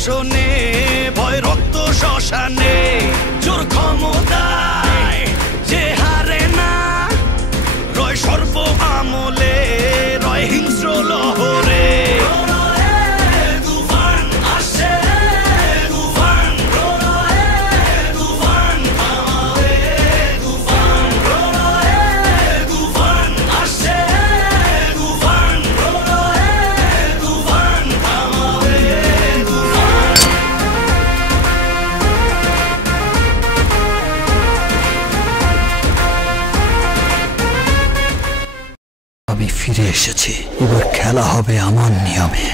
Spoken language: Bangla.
শাসনে ভয় রক্ত শ্মশানে জোর ক্ষমতায় যে হারে না রয় সর্ব আমলে রয় হিংস্র লহরে আমি ফিরে এসেছি, এবার খেলা হবে আমার নিয়মে।